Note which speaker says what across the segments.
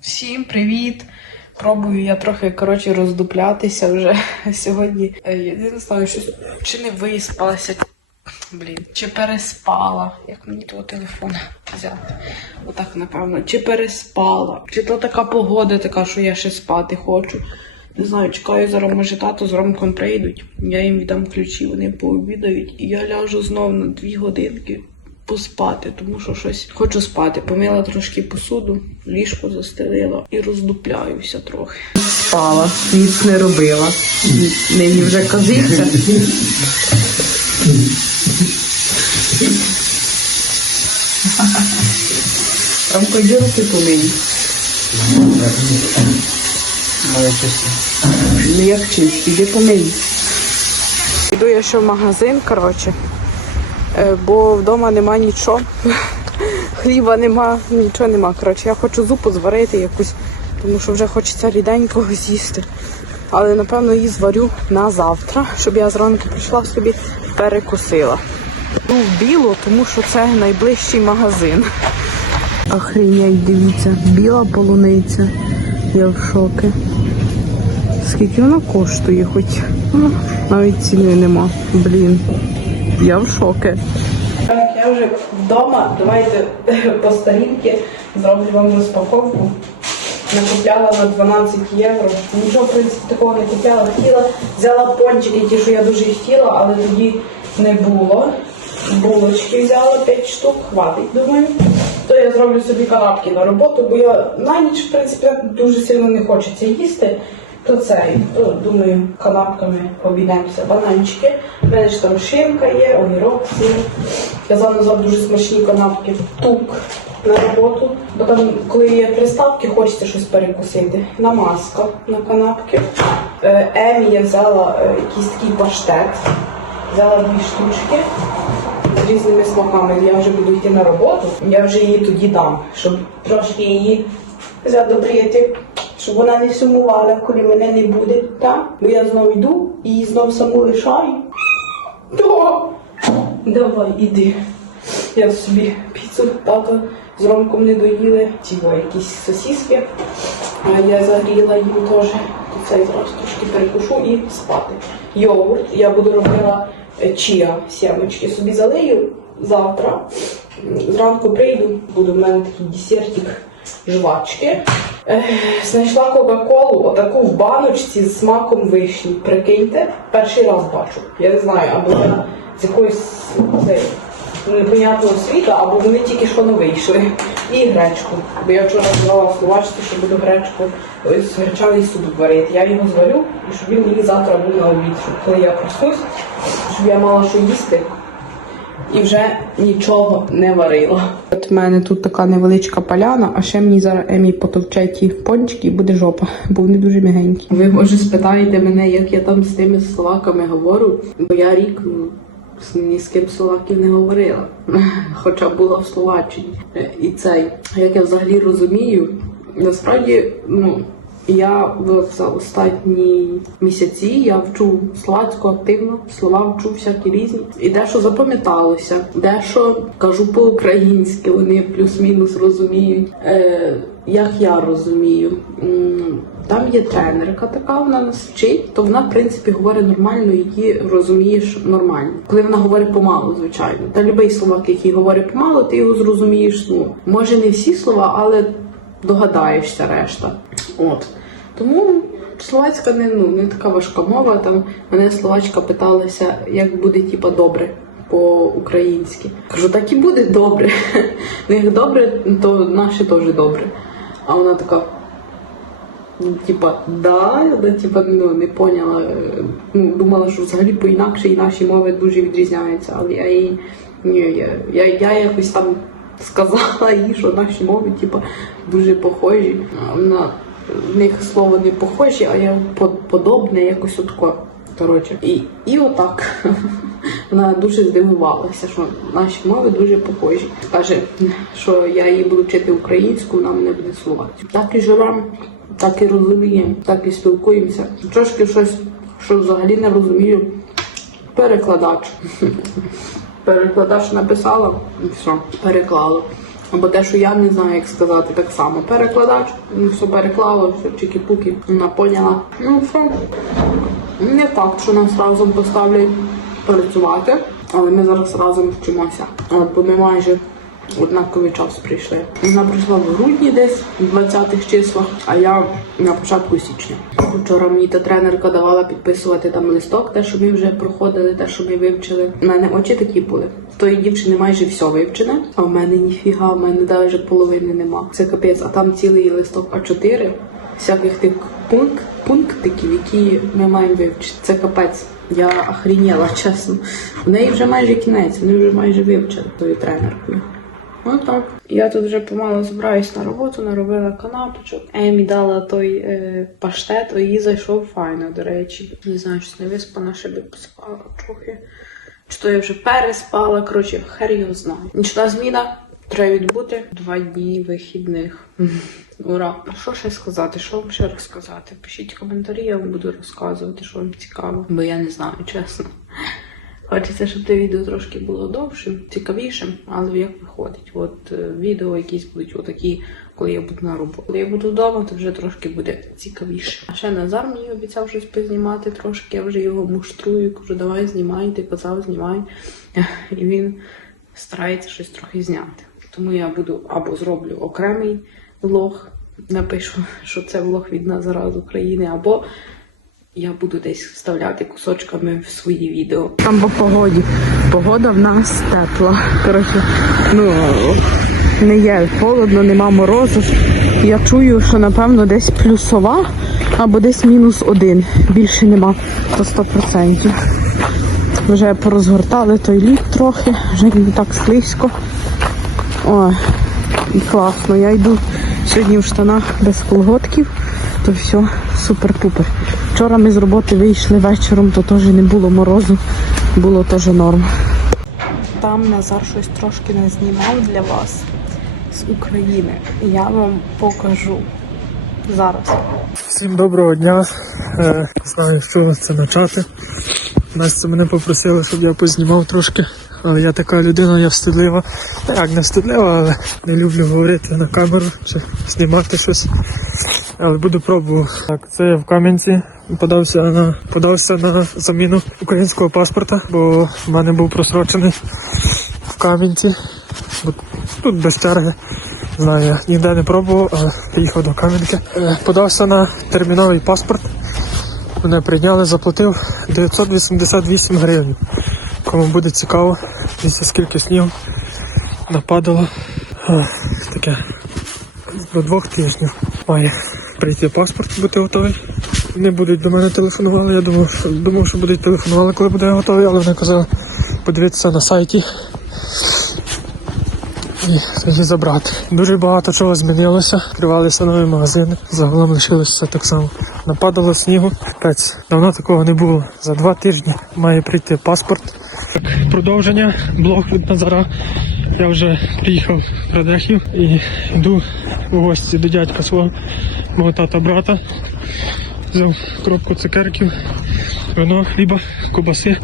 Speaker 1: Всім привіт! Пробую я трохи коротше роздуплятися вже сьогодні. Е, Я не знаю, що чи не виспалася, блін, чи переспала. Як мені того телефона взяти? Отак, напевно, чи переспала, чи то така погода така, що я ще спати хочу. Не знаю, чекаю зараз, може тато з Ромком прийдуть. Я їм віддам ключі, вони пообідають, і я ляжу знов на дві годинки поспати, тому що щось хочу спати. Помила трошки посуду, ліжко застелила і роздупляюся трохи. Спала, ніц не робила. Нині вже казиться. Ромко, йди руки помий. Ну як чисті, іди помий. Йду я ще в магазин, коротше. Е, бо вдома нема нічого. Хліба нема, нічого нема. Коротше, я хочу зупу зварити якусь, тому що вже хочеться ріденького з'їсти. Але напевно її зварю на завтра, щоб я зранку прийшла собі перекусила. Ну, в білу, тому що це найближчий магазин. Охренеть, дивіться, біла полуниця. Я в шокі. Скільки вона коштує хоч? Ну, Навіть ціни нема. Блін. Я в шокі. Так, я вже вдома. Давайте по старінки зроблю вам розпаковку. Накупляла на 12 євро. Нічого, в принципі, такого не купляла. Хотіла, взяла пончики, ті, що я дуже хотіла, але тоді не було. Булочки взяла 5 штук, хватить, думаю. То я зроблю собі канапки на роботу, бо я на ніч, в принципі, дуже сильно не хочеться їсти. То цей, то думаю, канапками обійдемося. Бананчики. У мене ж там шинка є, огірок. Я назвав дуже смачні канапки. Тук на роботу. Бо там, коли є приставки, хочеться щось перекусити. Намазка на канапки. Е, Емі я взяла е, якийсь такий паштет. Взяла дві штучки з різними смаками. Я вже буду йти на роботу. Я вже її тоді дам, щоб трошки її задобрити, щоб вона не сумувала, коли мене не буде. Так? Бо я знову йду і знову саму лишаю. То давай, іди. Я собі піцу тато з ромком не доїли. Ці якісь сосиски. А я загріла їм теж. Цей зараз трошки перекушу і спати. Йогурт. Я буду робила е, чия сімочки. Собі залию завтра. Зранку прийду, буде в мене такий десертик жвачки. Знайшла Кока-Колу, отаку в баночці з смаком вишні. Прикиньте, перший раз бачу. Я не знаю, або я з якоїсь непонятного світу, або вони тільки що не вийшли. І гречку. Бо я вчора сказала словачці, що буду гречку ось гречаний суп варити. Я його зварю, і щоб він мені завтра був на обід, щоб коли я проснусь, щоб я мала що їсти і вже нічого не варила. От в мене тут така невеличка поляна, а ще мені зараз Емі потовче ті пончики і буде жопа, бо вони дуже м'ягенькі. Ви може спитаєте мене, як я там з тими словаками говорю, бо я рік ні з ким словаків не говорила, хоча була в Словаччині. Е, І цей, як я взагалі розумію, насправді, ну. Я в- за останні місяці я вчу словацьку активно, слова вчу всякі різні. І дещо запам'яталося, дещо кажу по-українськи, вони плюс-мінус розуміють, е, як я розумію. Там є тренерка така, вона нас вчить, то вона, в принципі, говорить нормально, її розумієш нормально. Коли вона говорить помалу, звичайно. Та любий словак, який говорить помалу, ти його зрозумієш. Ну, може не всі слова, але догадаєшся решта. От. Тому словацька не, ну, не така важка мова. Там мене словачка питалася, як буде типа добре по-українськи. Кажу, так і буде добре. Ну як добре, то наше теж добре. А вона така. Типа, да, але типа ну, не поняла. Ну, думала, що взагалі по-інакше і наші мови дуже відрізняються. Але я їй ні, я, я, я якось там сказала їй, що наші мови типа, дуже похожі. Вона в них слово не похожі, а я подобне, якось отако. Коротше, і, і отак. Вона дуже здивувалася, що наші мови дуже похожі. Каже, що я її буду вчити українську, вона мене буде словацьку. Так і живемо, так і розуміємо, так і спілкуємося. Трошки щось, що взагалі не розумію. Перекладач. Перекладач написала і все, переклала. Або те, що я не знаю, як сказати, так само. Перекладач, ну все переклало, все чики-пуки, вона. Ну що, не факт, що нас разом поставлять працювати, але ми зараз разом вчимося. От, бо ми майже однаковий час прийшли. Вона прийшла в грудні десь, в 20-х числах, а я на початку січня. Вчора мені та тренерка давала підписувати там листок, те, що ми вже проходили, те, що ми вивчили. У мене очі такі були. В тої дівчини майже все вивчене, а в мене ніфіга, в мене навіть половини нема. Це капець, а там цілий листок А4 всяких тих пункт, пунктиків, які ми маємо вивчити. Це капець. Я охрініла, чесно. В неї вже майже кінець, вони вже майже вивчили тою тренеркою. Отак. Я тут вже помало збираюсь на роботу, наробила канапочок. Емі дала той е, паштет, а їй зайшов файно, до речі. Не знаю, щось не виспана, ще би поспала трохи. Чи то я вже переспала, коротше, хер його знає. Нічна зміна, треба відбути два дні вихідних. Ура! А що ще сказати? Що вам ще розказати? Пишіть коментарі, я вам буду розказувати, що вам цікаво. Бо я не знаю, чесно. Хочеться, щоб те відео трошки було довшим, цікавішим, але як виходить. От е, відео якісь будуть отакі, коли я буду на роботі. Коли я буду вдома, то вже трошки буде цікавіше. А ще Назар мені обіцяв щось познімати трошки, я вже його муштрую, кажу, давай знімай, ти казав, знімай. І він старається щось трохи зняти. Тому я буду або зроблю окремий влог, напишу, що це влог від Назара з України, або я буду десь вставляти кусочками в свої відео. Там по погоді. Погода в нас тепла. Коротше, ну не є холодно, нема морозу. Я чую, що напевно десь плюсова або десь мінус один. Більше нема то 100%. Вже порозгортали той лід трохи, вже не так слизько. Ой, і класно. Я йду сьогодні в штанах без колготків, то все супер-пупер. Вчора ми з роботи вийшли вечором, то теж не було морозу, було теж норм. Там Назар щось трошки не знімав для вас з України. Я вам покажу зараз.
Speaker 2: Всім доброго дня. Е, Не знаю, що це почати. Настя мене попросила, щоб я познімав трошки. Але я така людина, я встидлива. Як не встидлива, але не люблю говорити на камеру чи знімати щось. Але буду пробувати. Так, це я в Кам'янці подався на подався на заміну українського паспорта, бо в мене був просрочений в Кам'янці. Тут без черги. Знаю, я ніде не пробував, але приїхав до Кам'янки. Е, Подався на терміновий паспорт. Мене прийняли, заплатив 988 гривень. Кому буде цікаво, дивіться скільки снігу нападало. Таке до двох тижнів має прийти паспорт, бути готовий. Не будуть до мене телефонували. Я думав, що, думав, що будуть телефонували, коли буде готовий, але вони казали подивитися на сайті і тоді забрати. Дуже багато чого змінилося. Відкривалися нові магазини. Загалом лишилося все так само. Нападало снігу. Капець, давно такого не було. За два тижні має прийти паспорт. Продовження блог від Назара. Я вже приїхав в Радехів і йду у гості до дядька свого мого тата брата. Взяв коробку цукерків, вино, хліба, кубаси.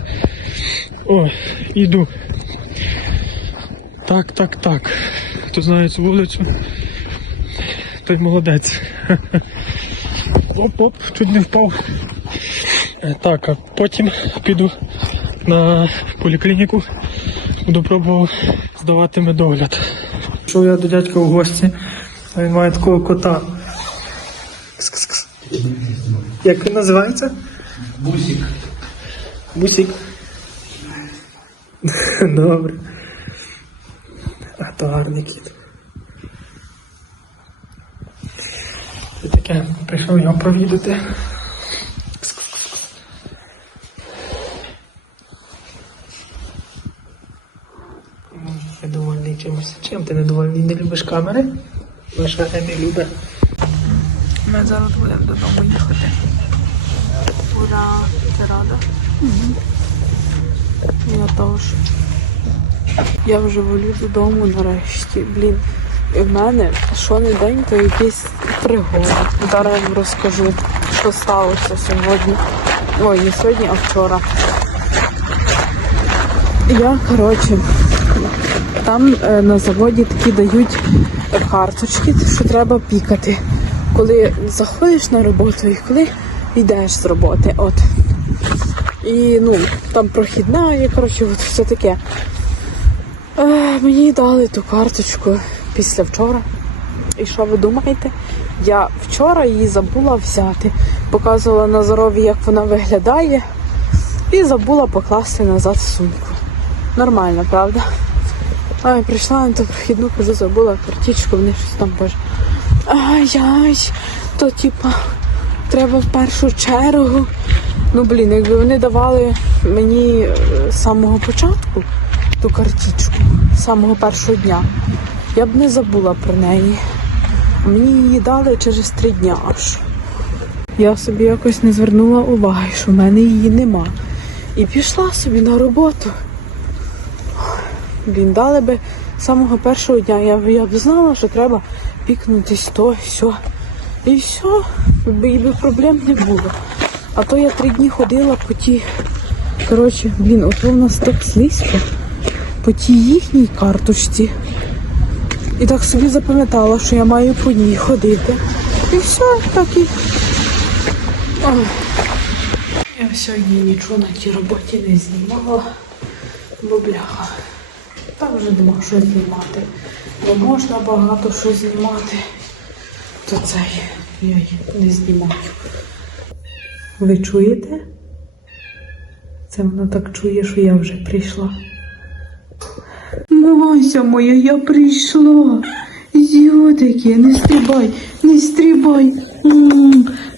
Speaker 2: О, йду. Так, так, так. Хто знає цю вулицю, той молодець. Оп-оп, чуть не впав. Е, Так, а потім піду на поліклініку, буду пробував здавати медогляд. Пішов я до дядька в гості, а він має такого кота. Кс-кс-кс. Як він називається? Бусик. Бусик. Добре. А то гарний кіт. Таке, прийшов його провідати. Недовольний чимось. Чим ти недовольний? Не любиш камери? Лише не любить.
Speaker 1: Ми зараз будемо додому їхати. Ура, ти рада? Я теж. Я вже волю додому нарешті. Блін, І в мене що не день, то якісь пригоди. Зараз вам розкажу, що сталося сьогодні. Ой, не сьогодні, а вчора. Я, коротше, Там е, на заводі такі дають карточки, що треба пікати. Коли заходиш на роботу і коли йдеш з роботи. От. І ну, там прохідна є, коротше, от все таке. Е, мені дали ту карточку після вчора. І що ви думаєте? Я вчора її забула взяти. Показувала Назарові, як вона виглядає, і забула покласти назад сумку. Нормально, правда? Ай, прийшла на ту прохідну, кажу, забула карточку, вони щось там боже. Ай-яй, то типа треба в першу чергу. Ну блін, якби вони давали мені е, з самого початку ту карточку, з самого першого дня, я б не забула про неї. Мені її дали через три дня аж. Я собі якось не звернула уваги, що в мене її нема. І пішла собі на роботу. Блін, дали би з самого першого дня. Я, б- я б знала, що треба пікнутись то, все. І все, і би проблем не було. А то я три дні ходила по ті. Коротше, блін, от у нас так слизько. По тій їхній карточці. І так собі запам'ятала, що я маю по ній ходити. І все, так і. Ой. Я сьогодні нічого на тій роботі не знімала, бо бляха. Та вже нема що знімати. Бо можна багато що знімати, то це я не знімаю. Ви чуєте? Це вона так чує, що я вже прийшла. Мася моя, я прийшла. Зюдики, не стрибай, не стрибай,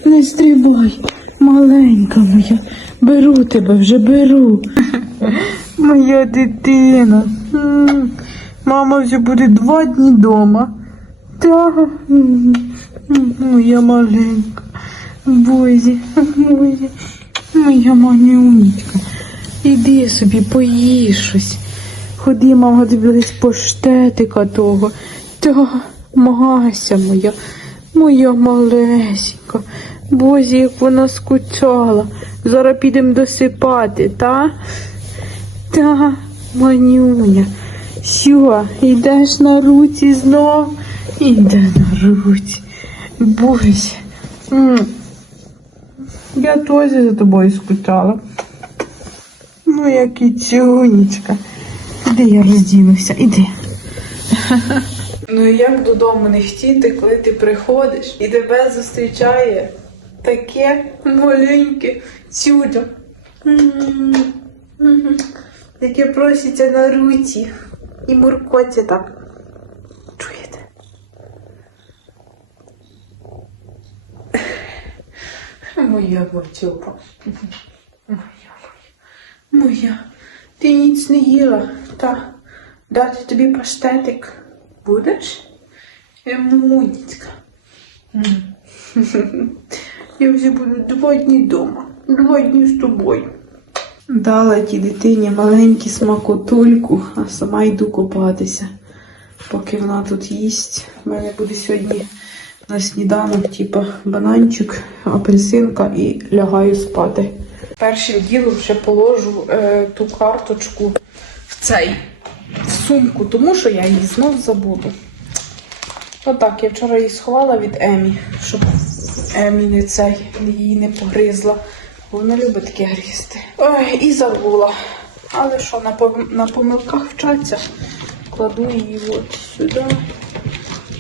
Speaker 1: не стрибай. Маленька моя, беру тебе вже беру. Моя дитина. Мама вже буде два дні вдома. М, моя маленька. Бозі, Бозі, моя манюнечка. Іди собі, поїж щось. Ходи, мама, тобі десь поштетика того. Та, Мася моя, моя малесенька. Бозі, як вона скучала. Зараз підемо досипати, та? Та, манюня. Що, йдеш на руці знов? Іде на руці. М. Я теж за тобою скучала. Ну, як і цюнечка. Іди я роздінуся, іди. Ну і як додому не хотіти, коли ти приходиш і тебе зустрічає таке маленьке чудо. Яке проситься на руці і муркоться так. Чуєте? Моя бочуба. Моя, моя. Моя. Ти ніц не їла. Та дати тобі паштетик. Будеш? Емуніцька. Я вже буду два дні вдома. Два дні з тобою. Дала тій дитині маленьку смакотульку, а сама йду купатися. Поки вона тут їсть. У мене буде сьогодні на сніданок, типа бананчик, апельсинка і лягаю спати. Першим ділом ще положу е, ту карточку в цей в сумку, тому що я її знов забуду. Отак, я вчора її сховала від Емі, щоб Емі не цей її не погризла. Бо вона любить таке грізти. Ой, і забула. Але що, на, пом- на помилках вчаться. Кладу її от сюди.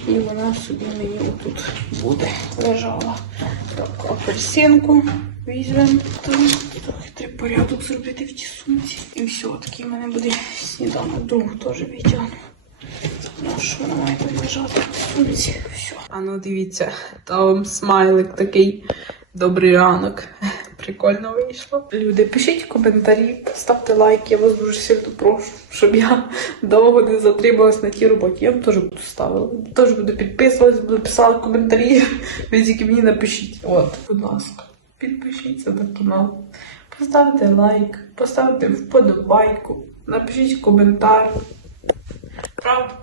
Speaker 1: І вона собі мені отут буде лежала. Так, апельсинку візьмемо. Там трохи треба порядок зробити в тій сумці. І все, такий в мене буде сніданок. Другу теж витягну. Ну, що вона має тут лежати в сумці. Все. А ну дивіться, там смайлик такий. Добрий ранок. Прикольно вийшло. Люди, пишіть коментарі, ставте лайк, я вас дуже сильно прошу, щоб я довго не затрималась на тій роботі. Я вам теж буду ставила. Теж буду підписуватись, буду писати коментарі. Ви тільки мені напишіть. От, будь ласка, підпишіться на канал. Поставте лайк, поставте вподобайку, напишіть коментар. Правда?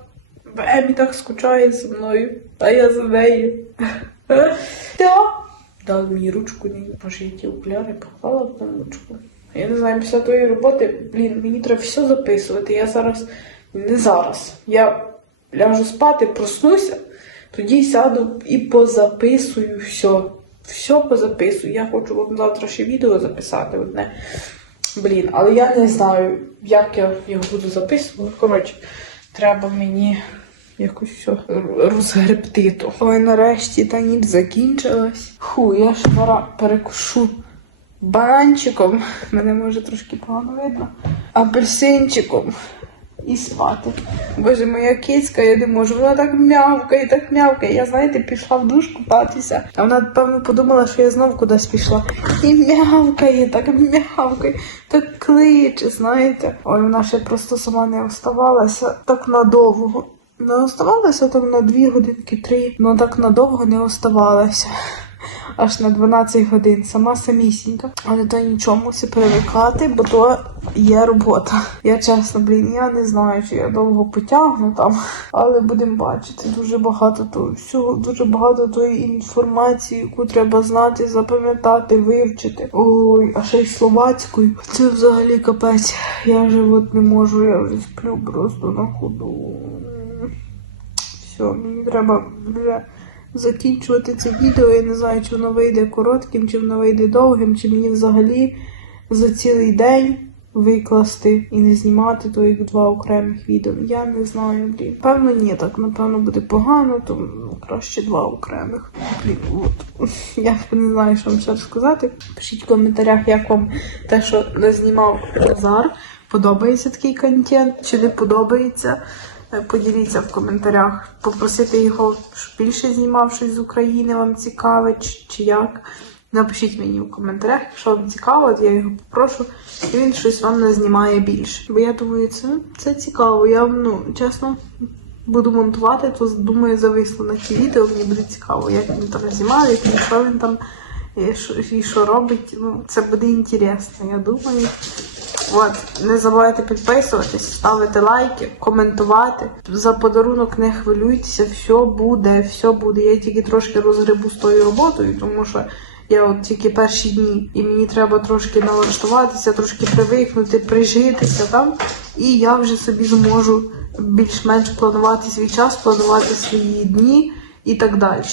Speaker 1: Емі так скучає за мною, а я за нею. Дали мені ручку, не пошиті окуляри, поклала в ручку. Я не знаю, після тої роботи, блін, мені треба все записувати. Я зараз Не зараз. Я ляжу спати, проснуся, тоді сяду і позаписую все. Все позаписую. Я хочу вам завтра ще відео записати одне. Блін, але я не знаю, як я його буду записувати. Коротше, треба мені якось все р- розгребти то. Ой, нарешті та ніч закінчилась. Ху, я ж пора перекушу бананчиком. Мене може трошки погано видно. Апельсинчиком. І спати. Боже, моя кицька, я не можу. Вона так м'явкає, так м'явкає. Я, знаєте, пішла в душ купатися. А вона, певно, подумала, що я знов кудись пішла. І м'явкає, так м'явкає, так кличе, знаєте. Ой, вона ще просто сама не оставалася так надовго. Не оставалася там на дві годинки, три, ну так надовго не оставалася. Аж на 12 годин, сама самісінька. Але то нічого мусить привикати, бо то є робота. Я чесно, блін, я не знаю, чи я довго потягну там, але будемо бачити дуже багато того всього, дуже багато тої інформації, яку треба знати, запам'ятати, вивчити. Ой, а ще й словацькою. Це взагалі капець. Я вже от не можу, я вже сплю просто на ходу. Все, мені треба вже закінчувати це відео. Я не знаю, чи воно вийде коротким, чи воно вийде довгим, чи мені взагалі за цілий день викласти і не знімати як два окремих відео. Я не знаю, блін. Певно, ні, так напевно буде погано, то ну, краще два окремих. Блін, от. Я не знаю, що вам ще сказати. Пишіть в коментарях, як вам те, що не знімав Назар. Подобається такий контент, чи не подобається. Е, Поділіться в коментарях, попросити його, щоб більше знімав щось з України, вам цікаве, чи, як. Напишіть мені в коментарях, якщо вам цікаво, я його попрошу, і він щось вам не знімає більше. Бо я думаю, це, це цікаво. Я ну, чесно буду монтувати, то думаю, зависло на ті відео, мені буде цікаво, як він там знімає, як він, що він там і що робить. Ну, це буде інтересно, я думаю. От, не забувайте підписуватись, ставити лайки, коментувати. За подарунок не хвилюйтеся, все буде, все буде. Я тільки трошки розгребу з тою роботою, тому що я от тільки перші дні, і мені треба трошки налаштуватися, трошки привикнути, прижитися там. І я вже собі зможу більш-менш планувати свій час, планувати свої дні і так далі.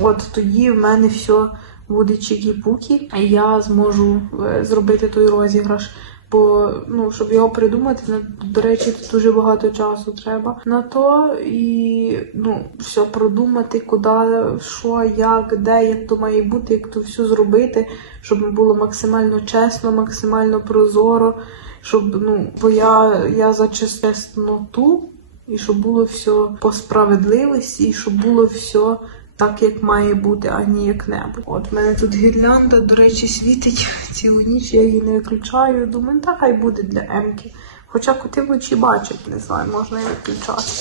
Speaker 1: От тоді в мене все буде чікі-пукі, і я зможу е, зробити той розіграш. Бо ну, щоб його придумати, до речі, дуже багато часу треба на то. І ну, все продумати, куди, що, як, де, як то має бути, як то все зробити, щоб було максимально чесно, максимально прозоро, щоб ну, бо я, я за чесноту, і щоб було все по справедливості, і щоб було все так, як має бути, а не як-небудь. От в мене тут гірлянда, до речі, світить цілу ніч, я її не виключаю. Думаю, та хай буде для Емки. Хоча коти вночі бачать, не знаю, можна і виключати.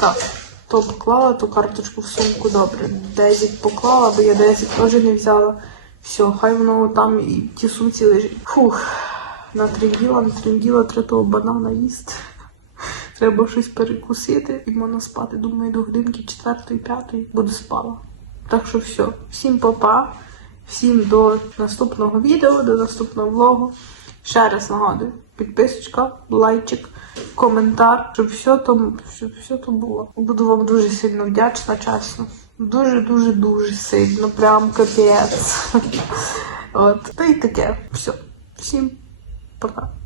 Speaker 1: Так, то поклала ту карточку в сумку, добре. Дезік поклала, бо я дезік теж не взяла. Все, хай воно там і ті сумці лежить. Фух, натренділа, натренділа, треба того банана їсти. Треба щось перекусити і можна спати. Думаю, до годинки четвертої, п'ятої буду спала. Так що все. Всім па-па, всім до наступного відео, до наступного влогу. Ще раз нагадую, підписочка, лайчик, коментар, щоб все то, щоб все то було. Буду вам дуже сильно вдячна, чесно. Дуже, дуже, дуже сильно. Прям капець. От. Та й таке. Все. Всім пока.